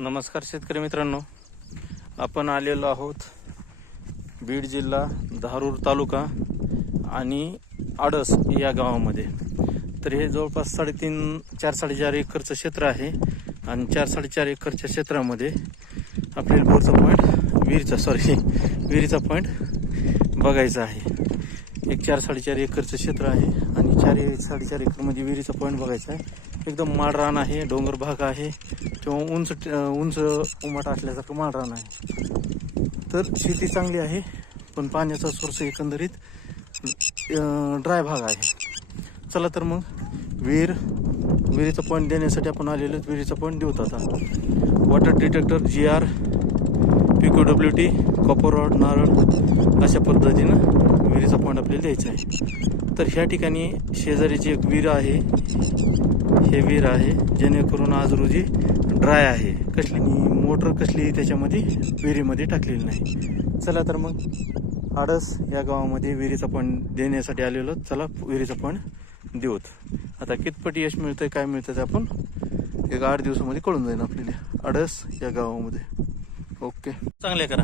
नमस्कार शेतकरी मित्रांनो. आपण आलेलो आहोत बीड जिल्हा धारूर तालुका आणि आडस या गावामध्ये. तर हे जवळपास साडेतीन चार साडेचार एकरचं क्षेत्र आहे आणि चार साडेचार एकरच्या क्षेत्रामध्ये आपल्याला बोरचा पॉईंट विहिरीचा सॉरी विहिरीचा पॉईंट बघायचा आहे. एक चार साडेचार एकरचं क्षेत्र आहे आणि चार एक साडेचार एकरमध्ये विहिरीचा पॉईंट बघायचा आहे. एकदम माळरान आहे डोंगर भाग आहे किंवा उंच उंच उमाट असल्यासारखं माळरान आहे. तर शेती चांगली आहे पण पाण्याचा सोर्स एकंदरीत ड्राय भाग आहे. चला तर मग विहीर विहिरीचा पॉईंट देण्यासाठी आपण आलेलो आहोत. विहिरीचा पॉईंट देऊत आता. Water detector G R pico W T copper rod नारळ अशा पद्धतीनं विहिरीचा पॉईंट आपल्याला द्यायचा आहे. तर ह्या ठिकाणी शेजारीची एक विहीर आहे हे विहीर आहे जेणेकरून आज रोजी ड्राय आहे. कसली मोटर कसली त्याच्यामध्ये विहिरीमध्ये टाकलेली नाही. चला तर मग आडस या गावामध्ये विहिरीचा पण देण्यासाठी आलेलो चला विहिरीचा पण देऊत आता कितपट यश मिळतं काय मिळतं ते आपण एक आठ दिवसामध्ये कळून जाईल आपल्याला. आडस या गावामध्ये. ओके. चांगले करा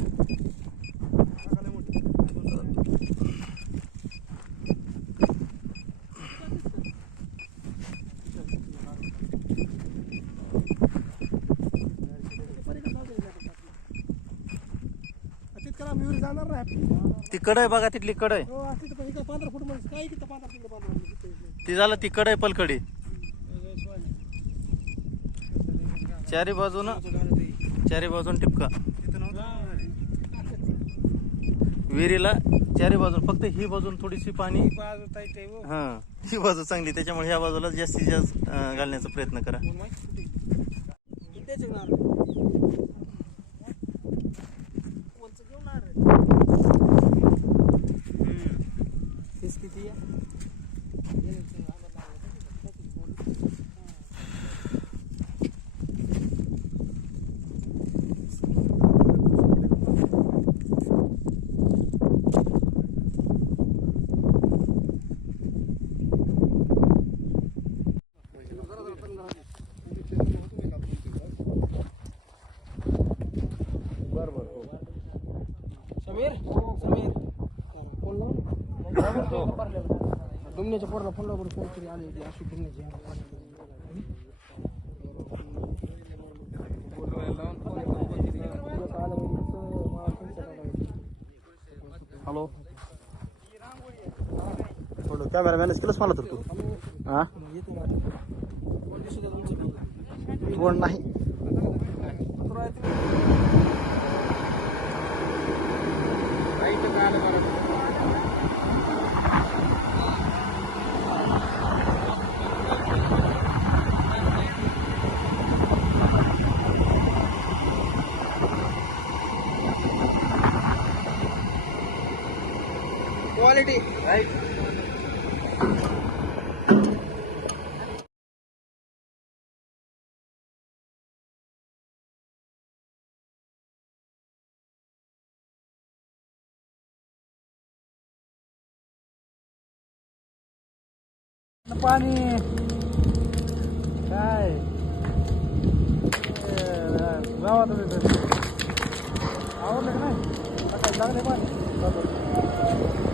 तितकं आम्ही विहिरी जाणार नाही ती कड आहे बघा तिथली कड आहे हो पंधरा फूट काय तिथं पंधरा फूट पंधरा ती झालं ती कड आहे पलकडी चारी बाजून चारी बाजून टिपका विहिरीला चारी बाजून फक्त ही बाजून थोडीशी पाणी. हा ही. बाजू चांगली त्याच्यामुळे ह्या बाजूला जास्तीत जास्त घालण्याचा प्रयत्न करा किती समीर समीर फोन डुमण्याच्या पोराला फोन लावून कोणतरी आले होते अशी डुमण्याची हॅलो थोडं कॅमेरा मॅनेज केलंच मला तर तू हा कोण नाही क्वालिटी राईट पाणी काय? गावात आवडलं का नाही? आता लागले पाणी.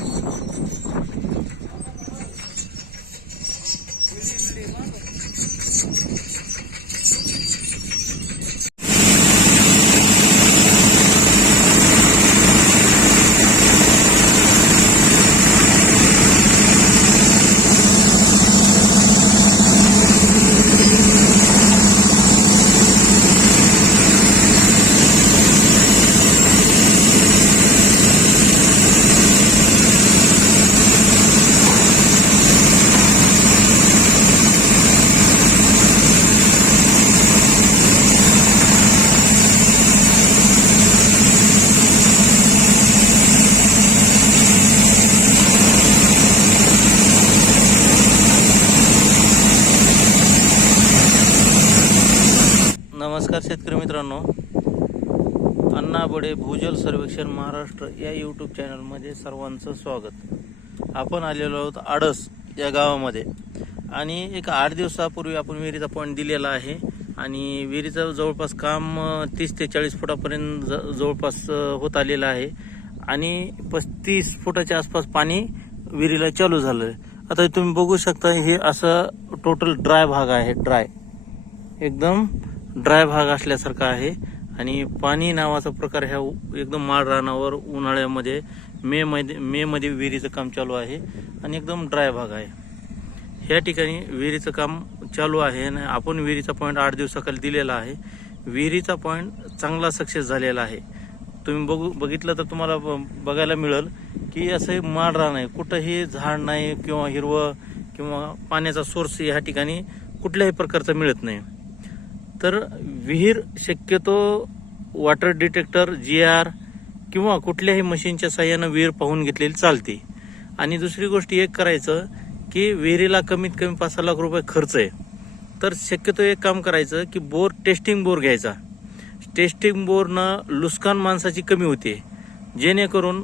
अण्णा बडे भूजल सर्वेक्षण महाराष्ट्र या यूट्यूब चॅनलमध्ये सर्वांचं स्वागत. आपण आलेलो आहोत आडस या गावामध्ये. आणि एक आठ दिवसापूर्वी आपण विहिरीचा पॉईंट दिलेला आहे. आणि विहिरीचं जवळपास काम तीस ते चाळीस फुटापर्यंत ज- जवळपास होत आलेलं आहे. आणि पस्तीस फुटाच्या आसपास पाणी विहिरीला चालू झालं आहे आता तुम्ही बघू शकता हे असं टोटल ड्राय भाग आहे ड्राय एकदम ड्राय भाग असल्यासारखा आहे. आणि पाणी नावाचा प्रकार ह्या एकदम माळ रानावर उन्हाळ्यामध्ये मे मध्ये मे मध्ये विहिरीचं काम चालू आहे आणि एकदम ड्राय भाग आहे. ह्या ठिकाणी विहिरीचं काम चालू आहे आणि आपण विहिरीचा पॉईंट आठ दिवसाखाली दिलेला आहे. विहिरीचा पॉईंट चांगला सक्सेस झालेला आहे. तुम्ही बघू बघितलं तर तुम्हाला ब- बघायला मिळेल की असं माळ रान आहे. कुठंही झाड नाही किंवा हिरवं किंवा पाण्याचा सोर्स ह्या ठिकाणी कुठल्याही प्रकारचा मिळत नाही. तर विहीर शक्यतो वॉटर डिटेक्टर जी आर किंवा कुठल्याही मशीनच्या साह्यानं विहीर पाहून घेतलेली चालते. आणि दुसरी गोष्ट एक करायचं की विहिरीला कमीत कमी पाच सहा लाख रुपये खर्च आहे. तर शक्यतो एक काम करायचं की बोर टेस्टिंग बोर घ्यायचा. टेस्टिंग बोरनं लुस्कान माणसाची कमी होते. जेणेकरून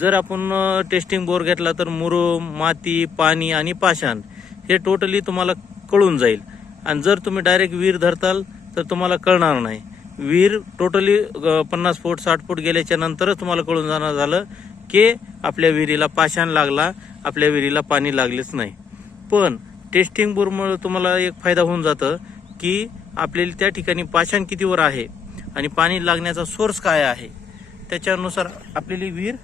जर आपण टेस्टिंग बोर घेतला तर मुरुम माती पाणी आणि पाषाण हे टोटली तुम्हाला कळून जाईल. आणि जर तुम्ही डायरेक्ट विहीर धरताल तर तुम्हाला कळणार नाही. विहीर टोटली पन्नास फूट साठ फूट गेल्याच्या नंतरच तुम्हाला कळून जाणार झालं की आपल्या विहिरीला पाषाण लागला आपल्या विहिरीला पाणी लागलेच नाही. पण टेस्टिंग बोरमुळे तुम्हाला एक फायदा होऊन जातं की आपल्याला त्या ठिकाणी पाषाण कितीवर आहे आणि पाणी लागण्याचा सोर्स काय आहे त्याच्यानुसार आपल्याली विहीर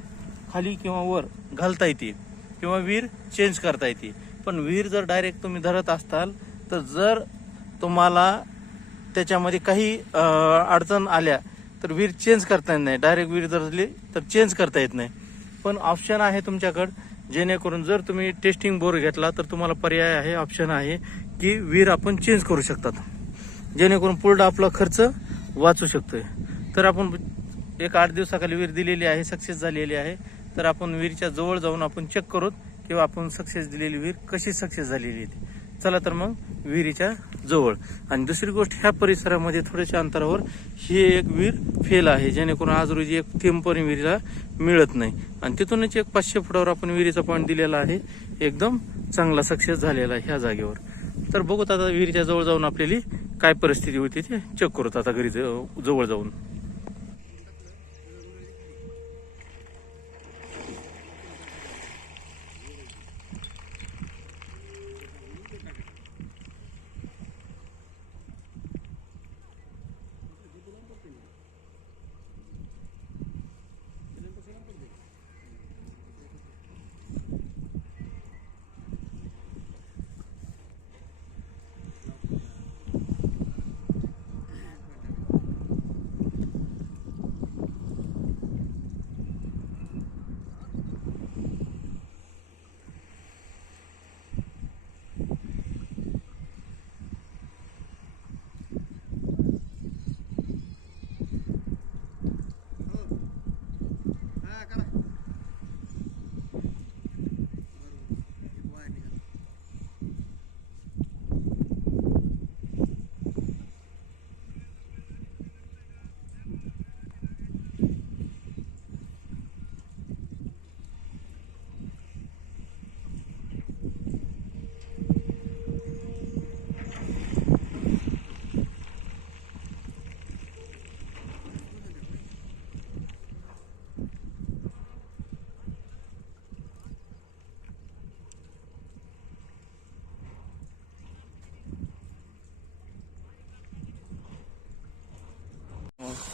खाली किंवा वर घालता येते किंवा विहीर चेंज करता येते. पण विहीर जर डायरेक्ट तुम्ही धरत असताल तर जर तुम्हाला त्याच्यामध्ये काही अडचण आल्या तर विहीर चेंज करता येत नाही. डायरेक्ट विहीर धरली तर चेंज करता येत नाही. पण ऑप्शन आहे तुमच्याकडं. जेणेकरून जर तुम्ही टेस्टिंग बोर घेतला तर तुम्हाला पर्याय आहे ऑप्शन आहे की विहीर आपण चेंज करू शकतात. जेणेकरून पुढं आपला खर्च वाचू शकतोय. तर आपण एक आठ दिवसाखाली विहीर दिलेली आहे सक्सेस झालेली आहे. तर आपण विहीरच्या जवळ जाऊन आपण चेक करूत किंवा आपण सक्सेस दिलेली विहीर कशी सक्सेस झालेली आहे ती. चला तर मग विहिरीच्या जवळ. आणि दुसरी गोष्ट ह्या परिसरामध्ये थोड्याशा अंतरावर ही एक विहीर फेल आहे जेणेकरून आज रोजी एक थेंब पण विहिरीला मिळत नाही. आणि तिथूनच एक पाचशे फुटावर आपण विहिरीचा पॉईंट दिलेला आहे. एकदम चांगला सक्सेस झालेला आहे ह्या जागेवर. तर बघूत आता विहिरीच्या जवळ जाऊन आपल्याली काय परिस्थिती होती ते चेक करूत आता घरी जवळ जाऊन.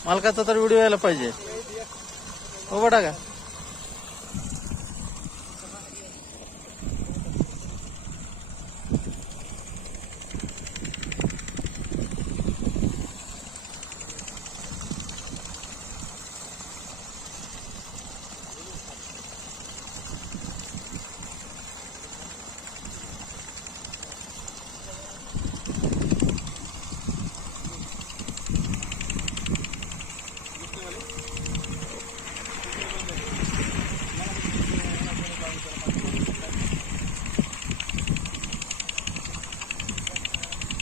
मालकाचा तर व्हिडिओ यायला पाहिजे. हो बटा का?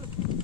Let's go.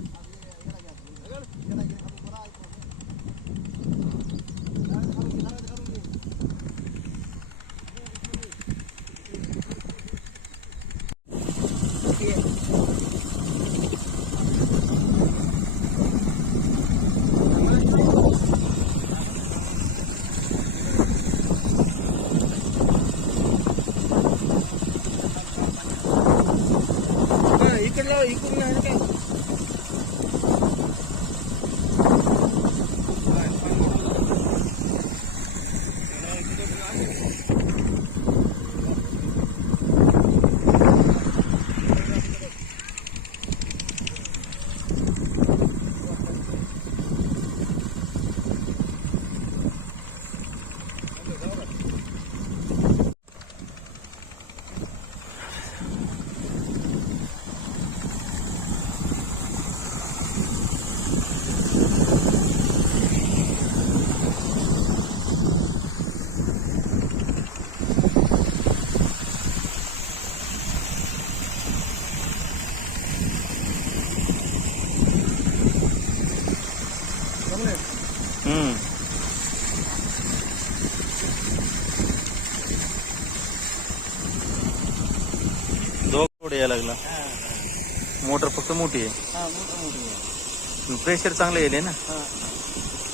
प्रेशर चांगलं येईल ना? हा.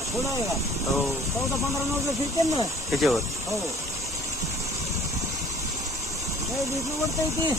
थोडं? हो. चौदा पंधरा नऊ फिरते ना? त्याच्यावर. हो. बिजली वरती येते